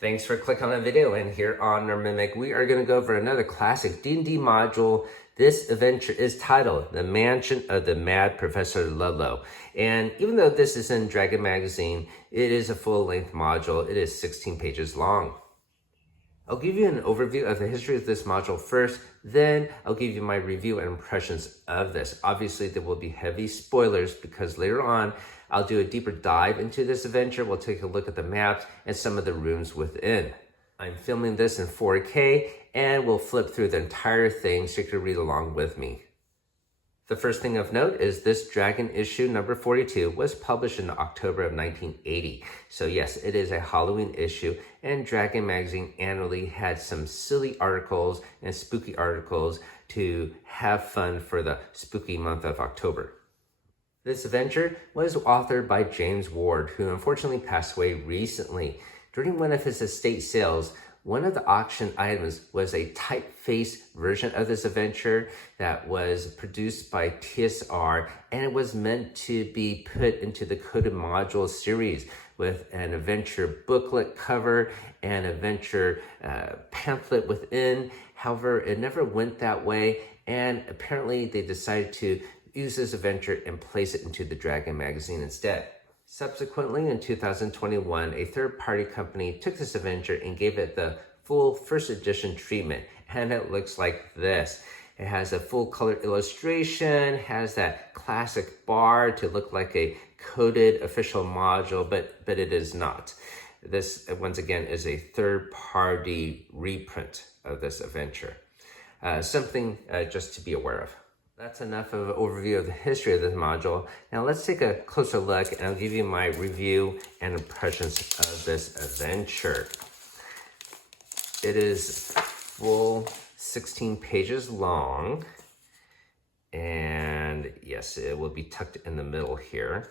Thanks for clicking on the video, and here on our Mimic, we are going to go over another classic D&D module. This adventure is titled The Mansion of the Mad Professor Ludlow. And even though this is in Dragon Magazine, it is a full-length module. It is 16 pages long. I'll give you an overview of the history of this module first, then I'll give you my review and impressions of this. Obviously, there will be heavy spoilers because later on, I'll do a deeper dive into this adventure. We'll take a look at the maps and some of the rooms within. I'm filming this in 4K and we'll flip through the entire thing so you can read along with me. The first thing of note is this Dragon issue number 42 was published in October of 1980. So yes, it is a Halloween issue, and Dragon Magazine annually had some silly articles and spooky articles to have fun for the spooky month of October. This adventure was authored by James Ward, who unfortunately passed away recently. During one of his estate sales, one of the auction items was a typeface version of this adventure that was produced by TSR, and it was meant to be put into the Coded Module series with an adventure booklet cover and adventure pamphlet within. However, it never went that way, and apparently they decided to use this adventure and place it into the Dragon magazine instead. Subsequently, in 2021, a third-party company took this adventure and gave it the full first edition treatment, and it looks like this. It has a full color illustration, has that classic bar to look like a coded official module, but it is not. This, once again, is a third-party reprint of this adventure. Something just to be aware of. That's enough of an overview of the history of this module. Now let's take a closer look, and I'll give you my review and impressions of this adventure. It is full 16 pages long, and yes, it will be tucked in the middle here.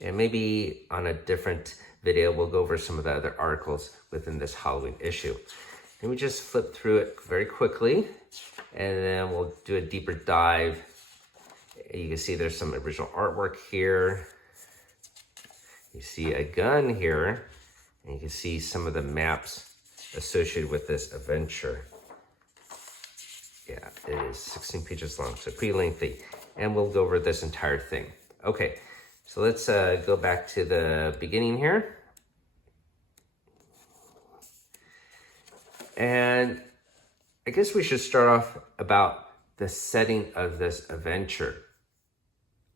And maybe on a different video, we'll go over some of the other articles within this Halloween issue. Let me just flip through it very quickly, and then we'll do a deeper dive. You can see there's some original artwork here. You see a gun here, and you can see some of the maps associated with this adventure. Yeah, it is 16 pages long, so pretty lengthy. And we'll go over this entire thing. Okay, so let's go back to the beginning here. And I guess we should start off about the setting of this adventure.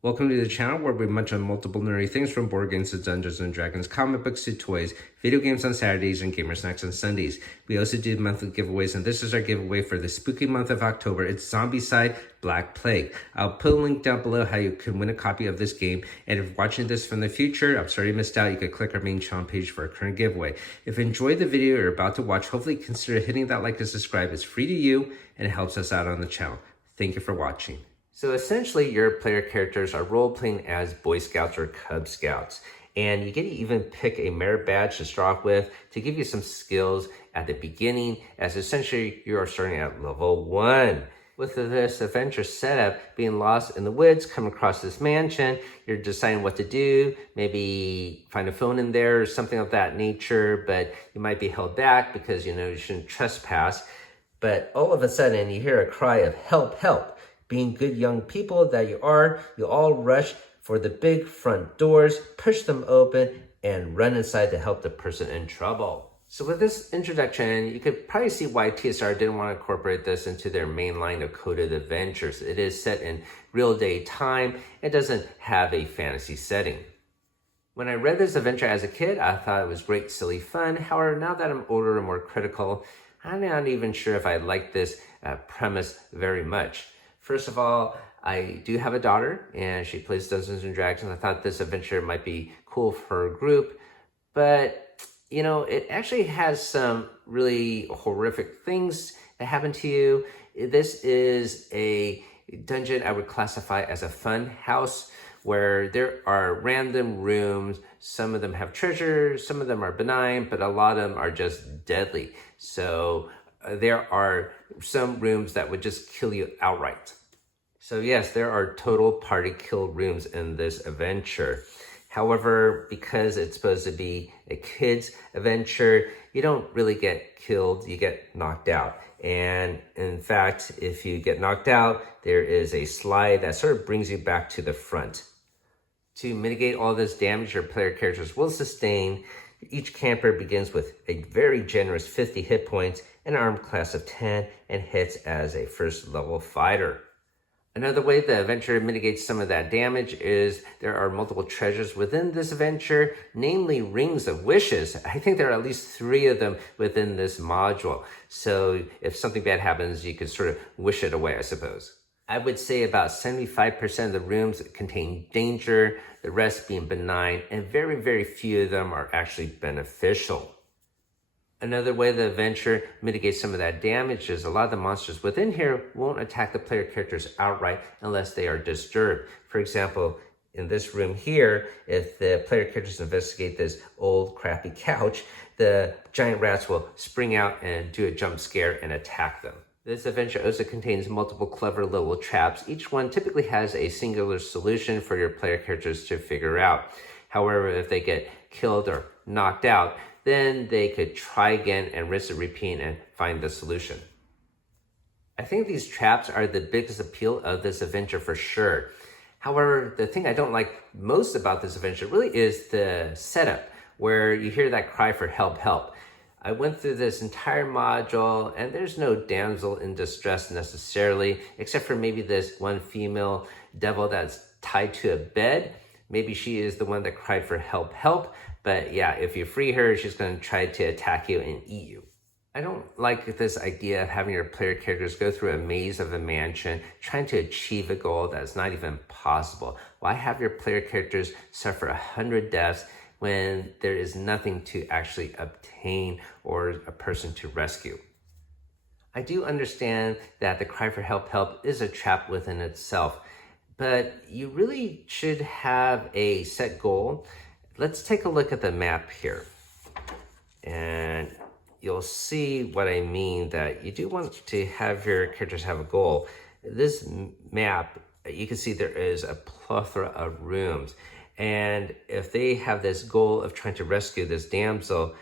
Welcome to the channel where we munch on multiple nerdy things, from board games to Dungeons and Dragons, comic books to toys, video games on Saturdays, and gamer snacks on Sundays. We also do monthly giveaways, and this is our giveaway for the spooky month of October. It's Zombicide Black Plague. I'll put a link down below how you can win a copy of this game, and if you're watching this from the future, I'm sorry you missed out, you can click our main channel page for our current giveaway. If you enjoyed the video you're about to watch, hopefully consider hitting that like and subscribe. It's free to you, and it helps us out on the channel. Thank you for watching. So essentially, your player characters are role-playing as Boy Scouts or Cub Scouts. And you get to even pick a merit badge to start off with to give you some skills at the beginning, as essentially you are starting at level 1. With this adventure setup, being lost in the woods, come across this mansion, you're deciding what to do, maybe find a phone in there or something of that nature, but you might be held back because you shouldn't trespass. But all of a sudden, you hear a cry of help, help. Being good young people that you are, you all rush for the big front doors, push them open, and run inside to help the person in trouble. So with this introduction, you could probably see why TSR didn't want to incorporate this into their main line of coded adventures. It is set in real day time. It doesn't have a fantasy setting. When I read this adventure as a kid, I thought it was great, silly fun. However, now that I'm older and more critical, I'm not even sure if I like this premise very much. First of all, I do have a daughter, and she plays Dungeons and Dragons. I thought this adventure might be cool for her group, but it actually has some really horrific things that happen to you. This is a dungeon I would classify as a fun house, where there are random rooms. Some of them have treasure, some of them are benign, but a lot of them are just deadly. So there are some rooms that would just kill you outright. So yes, there are total party kill rooms in this adventure. However, because it's supposed to be a kid's adventure, you don't really get killed, you get knocked out. And in fact, if you get knocked out, there is a slide that sort of brings you back to the front. To mitigate all this damage your player characters will sustain, each camper begins with a very generous 50 hit points, an arm class of 10, and hits as a first level fighter. Another way the adventure mitigates some of that damage is there are multiple treasures within this adventure, namely rings of wishes. I think there are at least 3 of them within this module. So if something bad happens, you can sort of wish it away, I suppose. I would say about 75% of the rooms contain danger, the rest being benign, and very, very few of them are actually beneficial. Another way the adventure mitigates some of that damage is a lot of the monsters within here won't attack the player characters outright unless they are disturbed. For example, in this room here, if the player characters investigate this old crappy couch, the giant rats will spring out and do a jump scare and attack them. This adventure also contains multiple clever little traps. Each one typically has a singular solution for your player characters to figure out. However, if they get killed or knocked out, then they could try again and rinse and repeat and find the solution. I think these traps are the biggest appeal of this adventure for sure. However, the thing I don't like most about this adventure really is the setup, where you hear that cry for help, help. I went through this entire module and there's no damsel in distress necessarily, except for maybe this one female devil that's tied to a bed. Maybe she is the one that cried for help, help. But yeah, if you free her, she's going to try to attack you and eat you. I don't like this idea of having your player characters go through a maze of a mansion, trying to achieve a goal that's not even possible. Why have your player characters suffer 100 deaths when there is nothing to actually obtain or a person to rescue? I do understand that the cry for help, help is a trap within itself, but you really should have a set goal. Let's take a look at the map here, and you'll see what I mean, that you do want to have your characters have a goal. This map, you can see there is a plethora of rooms, and if they have this goal of trying to rescue this damsel,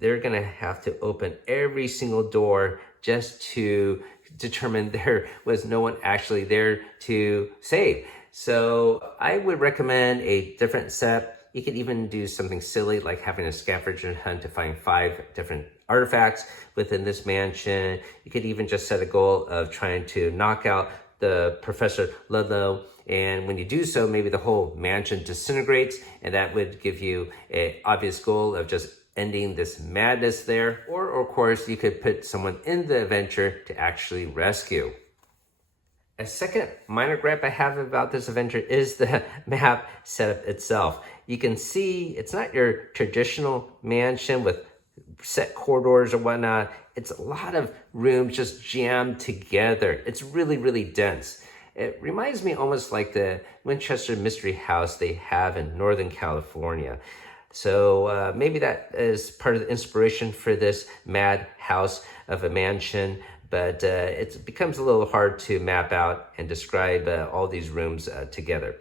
they're gonna have to open every single door just to determine there was no one actually there to save. So I would recommend a different setup. You could even do something silly like having a scavenger hunt to find 5 different artifacts within this mansion. You could even just set a goal of trying to knock out the Professor Ludlow. And when you do so, maybe the whole mansion disintegrates, and that would give you an obvious goal of just ending this madness there. Or of course, you could put someone in the adventure to actually rescue. A second minor gripe I have about this adventure is the map setup itself. You can see it's not your traditional mansion with set corridors or whatnot. It's a lot of rooms just jammed together. It's really, really dense. It reminds me almost like the Winchester Mystery House they have in Northern California. So maybe that is part of the inspiration for this mad house of a mansion. But it becomes a little hard to map out and describe all these rooms together.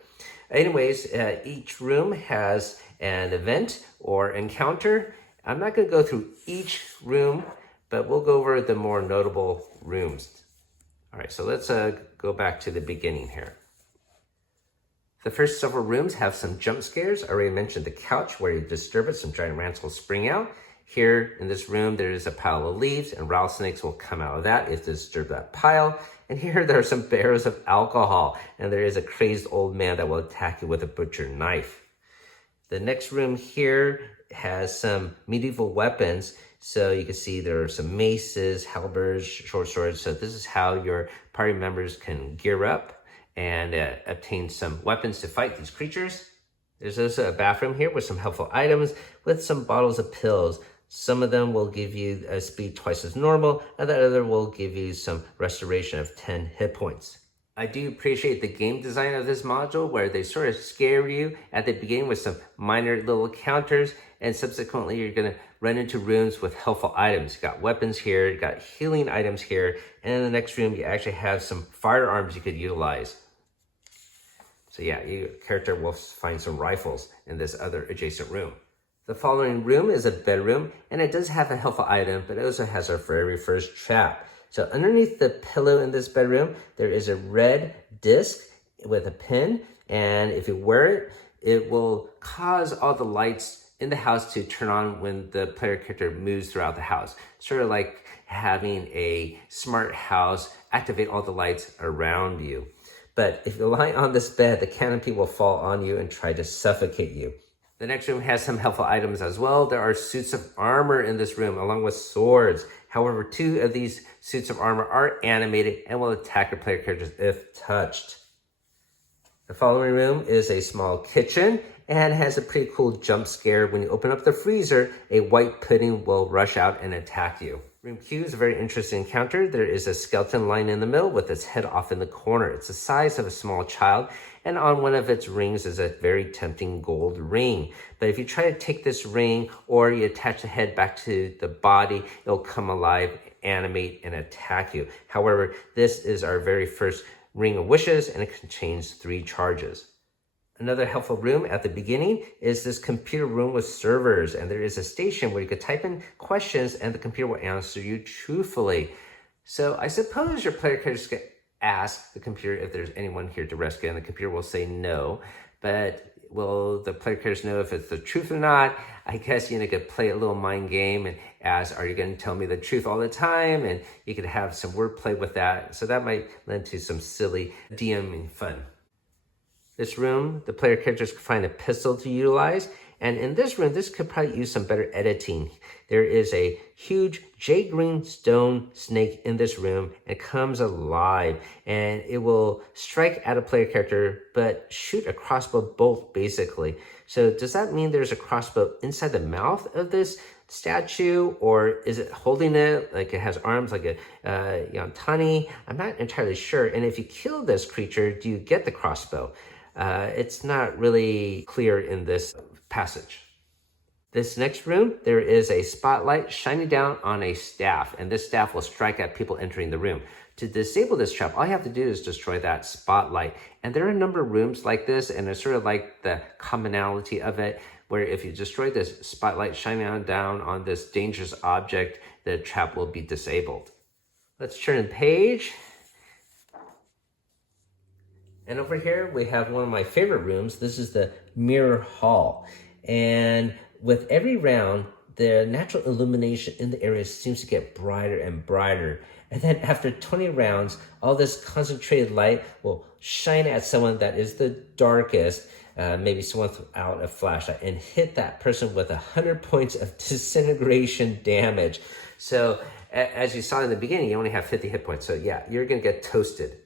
Anyways, each room has an event or encounter. I'm not going to go through each room, but we'll go over the more notable rooms. All right, so let's go back to the beginning here. The first several rooms have some jump scares. I already mentioned the couch where you disturb it, some giant rats will spring out. Here in this room, there is a pile of leaves and rattlesnakes will come out of that if you disturb that pile. And here there are some barrels of alcohol, and there is a crazed old man that will attack you with a butcher knife. The next room here has some medieval weapons. So you can see there are some maces, halberds, short swords. So this is how your party members can gear up and obtain some weapons to fight these creatures. There's also a bathroom here with some helpful items with some bottles of pills. Some of them will give you a speed twice as normal, and the other will give you some restoration of 10 hit points. I do appreciate the game design of this module where they sort of scare you at the beginning with some minor little counters, and subsequently you're going to run into rooms with helpful items. You got weapons here, you got healing items here, and in the next room you actually have some firearms you could utilize. So yeah, your character will find some rifles in this other adjacent room. The following room is a bedroom, and it does have a helpful item, but it also has our very first trap. So underneath the pillow in this bedroom, there is a red disc with a pin, and if you wear it, it will cause all the lights in the house to turn on when the player character moves throughout the house. Sort of like having a smart house activate all the lights around you. But if you lie on this bed, the canopy will fall on you and try to suffocate you. The next room has some helpful items as well. There are suits of armor in this room, along with swords. However, 2 of these suits of armor are animated and will attack your player characters if touched. The following room is a small kitchen and has a pretty cool jump scare. When you open up the freezer, a white pudding will rush out and attack you. Room Q is a very interesting encounter. There is a skeleton lying in the middle with its head off in the corner. It's the size of a small child, and on one of its rings is a very tempting gold ring. But if you try to take this ring or you attach the head back to the body, it'll come alive, animate, and attack you. However, this is our very first Ring of Wishes, and it contains 3 charges. Another helpful room at the beginning is this computer room with servers, and there is a station where you could type in questions and the computer will answer you truthfully. So I suppose your player characters can ask the computer if there's anyone here to rescue, and the computer will say no. But will the player characters know if it's the truth or not? I guess you could play a little mind game and ask, are you going to tell me the truth all the time? And you could have some wordplay with that. So that might lend to some silly DMing fun. This room, the player characters can find a pistol to utilize. And in this room, this could probably use some better editing. There is a huge jade green stone snake in this room. It comes alive and it will strike at a player character, but shoot a crossbow bolt basically. So does that mean there's a crossbow inside the mouth of this statue, or is it holding it like it has arms like a Yantani? I'm not entirely sure. And if you kill this creature, do you get the crossbow? It's not really clear in this passage. This next room, there is a spotlight shining down on a staff, and this staff will strike at people entering the room. To disable this trap, all you have to do is destroy that spotlight. And there are a number of rooms like this, and it's sort of like the commonality of it, where if you destroy this spotlight shining down on this dangerous object, the trap will be disabled. Let's turn the page. And over here, we have one of my favorite rooms. This is the Mirror Hall. And with every round, the natural illumination in the area seems to get brighter and brighter. And then after 20 rounds, all this concentrated light will shine at someone that is the darkest, maybe someone without a flashlight, and hit that person with 100 points of disintegration damage. So as you saw in the beginning, you only have 50 hit points. So yeah, you're gonna get toasted.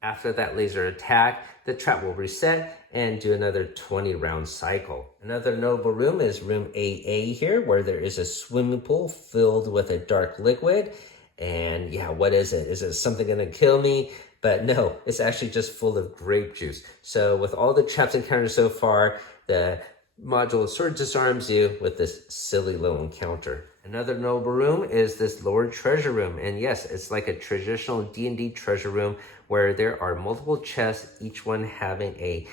After that laser attack, the trap will reset and do another 20-round cycle. Another notable room is room AA here, where there is a swimming pool filled with a dark liquid. And yeah, what is it? Is it something gonna kill me? But no, it's actually just full of grape juice. So with all the traps encountered so far, the module sort of disarms you with this silly little encounter. Another notable room is this lower treasure room. And yes, it's like a traditional D&D treasure room where there are multiple chests, each one having a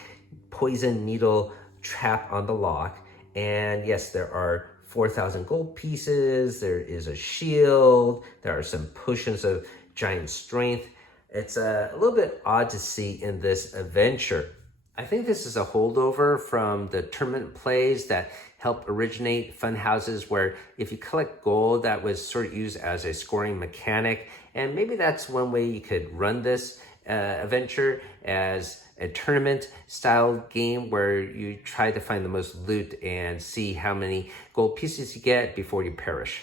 poison needle trap on the lock. And yes, there are 4,000 gold pieces, there is a shield, there are some potions of giant strength. It's a little bit odd to see in this adventure. I think this is a holdover from the tournament plays that helped originate Funhouses, where if you collect gold, that was sort of used as a scoring mechanic. And maybe that's one way you could run this adventure as a tournament style game where you try to find the most loot and see how many gold pieces you get before you perish.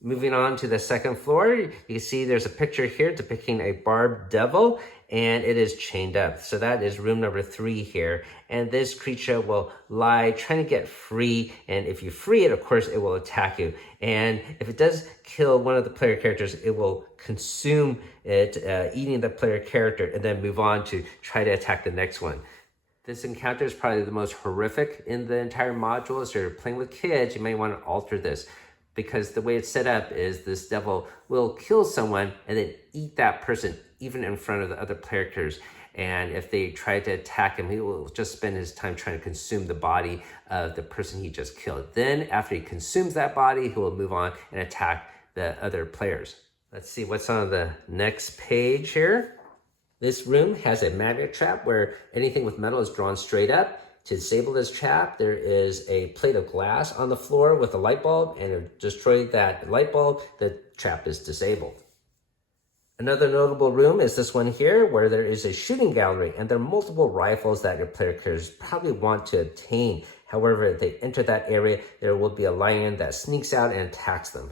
Moving on to the second floor, you can see there's a picture here depicting a barbed devil, and it is chained up. So that is room number 3 here. And this creature will lie trying to get free. And if you free it, of course, it will attack you. And if it does kill one of the player characters, it will consume it, eating the player character, and then move on to try to attack the next one. This encounter is probably the most horrific in the entire module. So if you're playing with kids, you may want to alter this, because the way it's set up is this devil will kill someone and then eat that person even in front of the other player characters. And if they try to attack him, he will just spend his time trying to consume the body of the person he just killed. Then after he consumes that body, he will move on and attack the other players. Let's see what's on the next page here. This room has a magnet trap where anything with metal is drawn straight up. To disable this trap, there is a plate of glass on the floor with a light bulb, and to destroy that light bulb, the trap is disabled. Another notable room is this one here, where there is a shooting gallery, and there are multiple rifles that your player characters probably want to obtain. However, if they enter that area, there will be a lion that sneaks out and attacks them.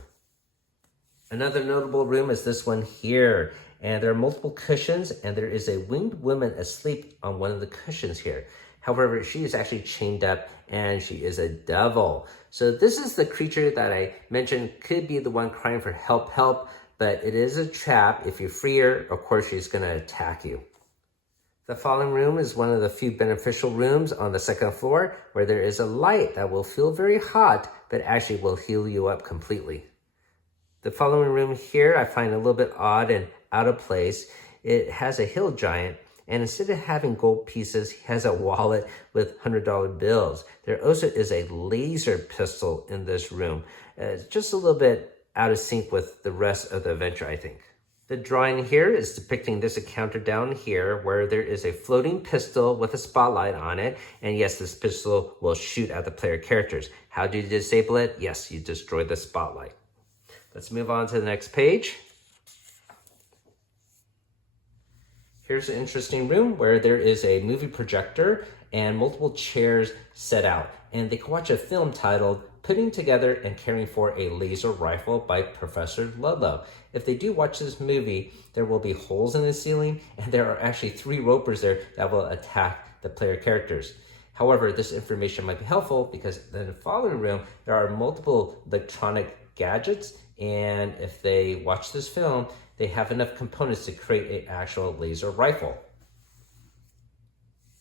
Another notable room is this one here, and there are multiple cushions, and there is a winged woman asleep on one of the cushions here. However, she is actually chained up and she is a devil. So this is the creature that I mentioned could be the one crying for help, but it is a trap. If you free her, of course, she's going to attack you. The following room is one of the few beneficial rooms on the second floor where there is a light that will feel very hot, but actually will heal you up completely. The following room here I find a little bit odd and out of place. It has a hill giant, and instead of having gold pieces, he has a wallet with $100 bills. There also is a laser pistol in this room. It's just a little bit out of sync with the rest of the adventure, I think. The drawing here is depicting this encounter down here where there is a floating pistol with a spotlight on it. And yes, this pistol will shoot at the player characters. How do you disable it? Yes, you destroy the spotlight. Let's move on to the next page. Here's an interesting room where there is a movie projector and multiple chairs set out. And they can watch a film titled Putting Together and Caring for a Laser Rifle by Professor Ludlow. If they do watch this movie, there will be holes in the ceiling, and there are actually 3 ropers there that will attack the player characters. However, this information might be helpful because in the following room, there are multiple electronic gadgets, and if they watch this film, they have enough components to create an actual laser rifle.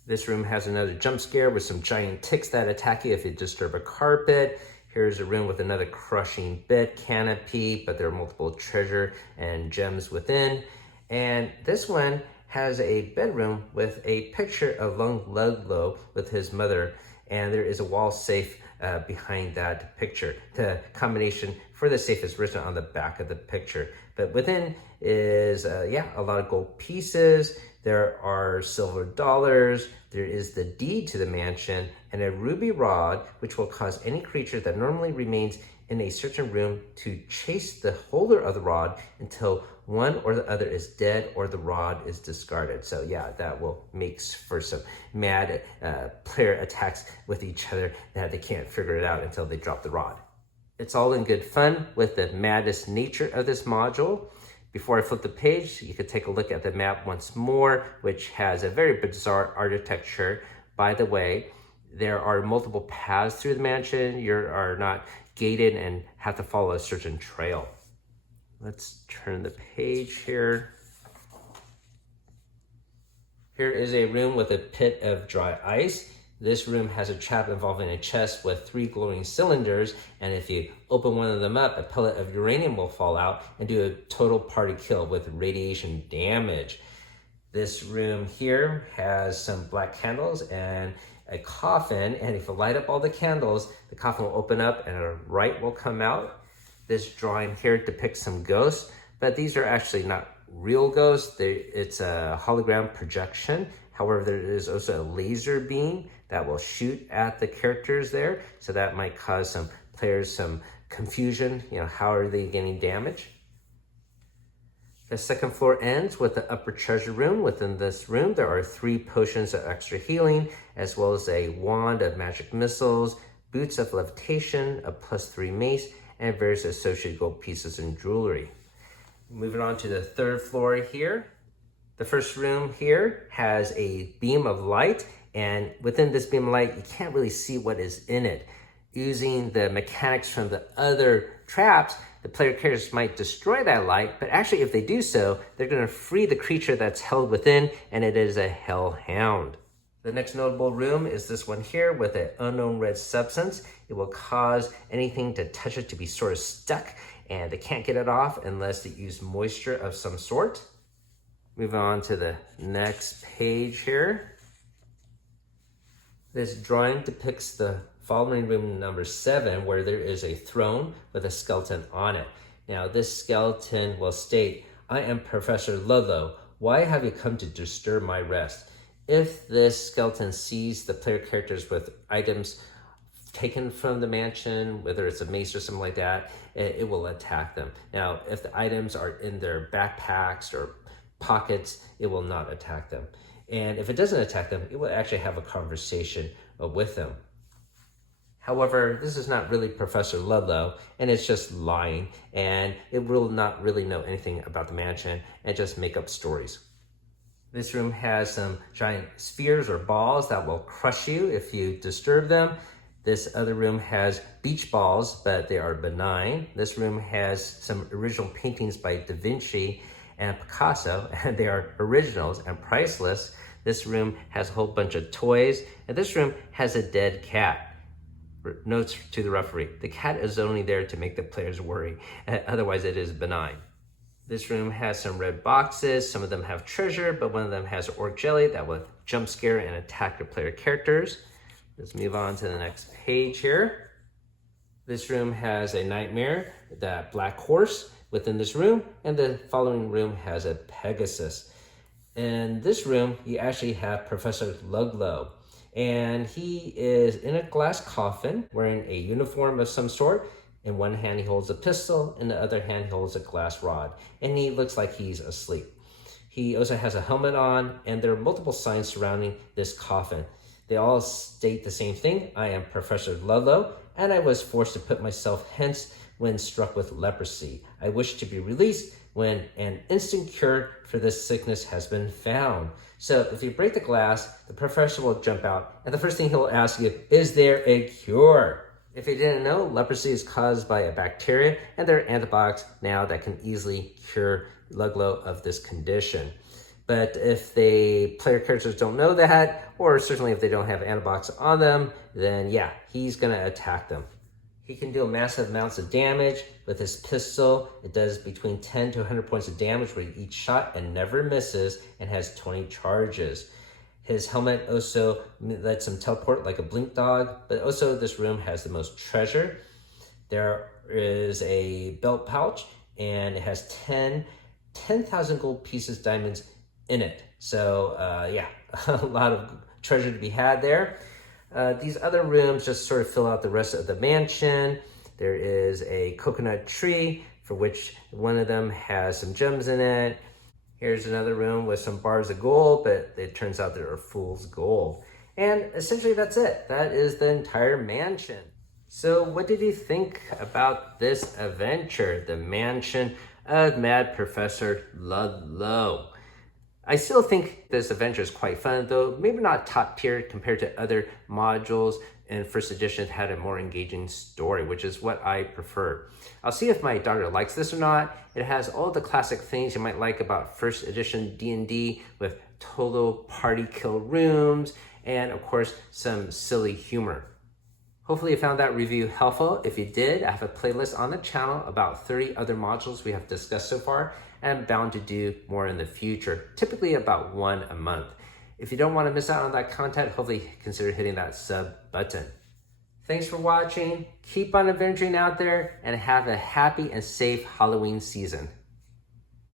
This room has another jump scare with some giant ticks that attack you if you disturb a carpet. Here's a room with another crushing bed canopy, but there are multiple treasure and gems within. And this one has a bedroom with a picture of Ludlow with his mother, and there is a wall safe behind that picture. The combination for the safe is written on the back of the picture, but within is a lot of gold pieces. There are silver dollars. There is the deed to the mansion and a ruby rod, which will cause any creature that normally remains in a certain room to chase the holder of the rod until one or the other is dead or the rod is discarded. So yeah, that will make for some mad player attacks with each other that they can't figure it out until they drop the rod. It's all in good fun with the maddest nature of this module. Before I flip the page, you could take a look at the map once more, which has a very bizarre architecture. By the way, there are multiple paths through the mansion. You are not gated and have to follow a certain trail. Let's turn the page here. Here is a room with a pit of dry ice. This room has a trap involving a chest with 3 glowing cylinders, and if you open one of them up, a pellet of uranium will fall out and do a total party kill with radiation damage. This room here has some black candles and a coffin, and if you light up all the candles, the coffin will open up and a light will come out. This drawing here depicts some ghosts, but these are actually not real ghosts. It's a hologram projection. However, there is also a laser beam that will shoot at the characters there. So that might cause some players some confusion. How are they getting damage? The second floor ends with the upper treasure room. Within this room, there are 3 potions of extra healing, as well as a wand of magic missiles, boots of levitation, a +3 mace, and various associated gold pieces and jewelry. Moving on to the third floor here. The first room here has a beam of light, and within this beam of light, you can't really see what is in it. Using the mechanics from the other traps, the player characters might destroy that light, but actually if they do so, they're going to free the creature that's held within, and it is a hellhound. The next notable room is this one here with an unknown red substance. It will cause anything to touch it to be sort of stuck, and they can't get it off unless they use moisture of some sort. Moving on to the next page here. This drawing depicts the following room number 7, where there is a throne with a skeleton on it. Now, this skeleton will state, "I am Professor Ludlow. Why have you come to disturb my rest?" If this skeleton sees the player characters with items taken from the mansion, whether it's a mace or something like that, it will attack them. Now, if the items are in their backpacks or pockets, it will not attack them. And if it doesn't attack them, it will actually have a conversation with them. However, this is not really Professor Ludlow, and it's just lying, and it will not really know anything about the mansion and just make up stories. This room has some giant spheres or balls that will crush you if you disturb them. This other room has beach balls, but they are benign. This room has some original paintings by Da Vinci and Picasso, and they are originals and priceless. This room has a whole bunch of toys, and this room has a dead cat. Notes to the referee: the cat is only there to make the players worry, otherwise it is benign. This room has some red boxes. Some of them have treasure, but one of them has orc jelly that will jump scare and attack your player characters. Let's move on to the next page here. This room has a nightmare, that black horse within this room, and the following room has a Pegasus. In this room, you actually have Professor Ludlow, and he is in a glass coffin wearing a uniform of some sort. In one hand, he holds a pistol, in the other hand, he holds a glass rod, and he looks like he's asleep. He also has a helmet on, and there are multiple signs surrounding this coffin. They all state the same thing: "I am Professor Ludlow, and I was forced to put myself hence when struck with leprosy. I wish to be released when an instant cure for this sickness has been found." So if you break the glass, the professor will jump out, and the first thing he'll ask you, is there a cure? If you didn't know, leprosy is caused by a bacteria, and there are antibiotics now that can easily cure Ludlow of this condition. But if the player characters don't know that, or certainly if they don't have antibiotics on them, then yeah, he's gonna attack them. He can do massive amounts of damage with his pistol. It does between 10 to 100 points of damage with each shot and never misses, and has 20 charges. His helmet also lets him teleport like a blink dog, but also this room has the most treasure. There is a belt pouch, and it has 10,000 gold pieces, diamonds in it. So yeah, a lot of treasure to be had there. These other rooms just sort of fill out the rest of the mansion. There is a coconut tree, for which one of them has some gems in it. Here's another room with some bars of gold, but it turns out there are fool's gold. And essentially that's it. That is the entire mansion. So what did you think about this adventure, the mansion of Mad Professor Ludlow? I still think this adventure is quite fun, though maybe not top tier compared to other modules, and first edition had a more engaging story, which is what I prefer. I'll see if my daughter likes this or not. It has all the classic things you might like about first edition D&D, with total party kill rooms, and of course, some silly humor. Hopefully you found that review helpful. If you did, I have a playlist on the channel about 30 other modules we have discussed so far, and I'm bound to do more in the future, typically about one a month. If you don't want to miss out on that content, hopefully consider hitting that sub button. Thanks for watching. Keep on adventuring out there, and have a happy and safe Halloween season.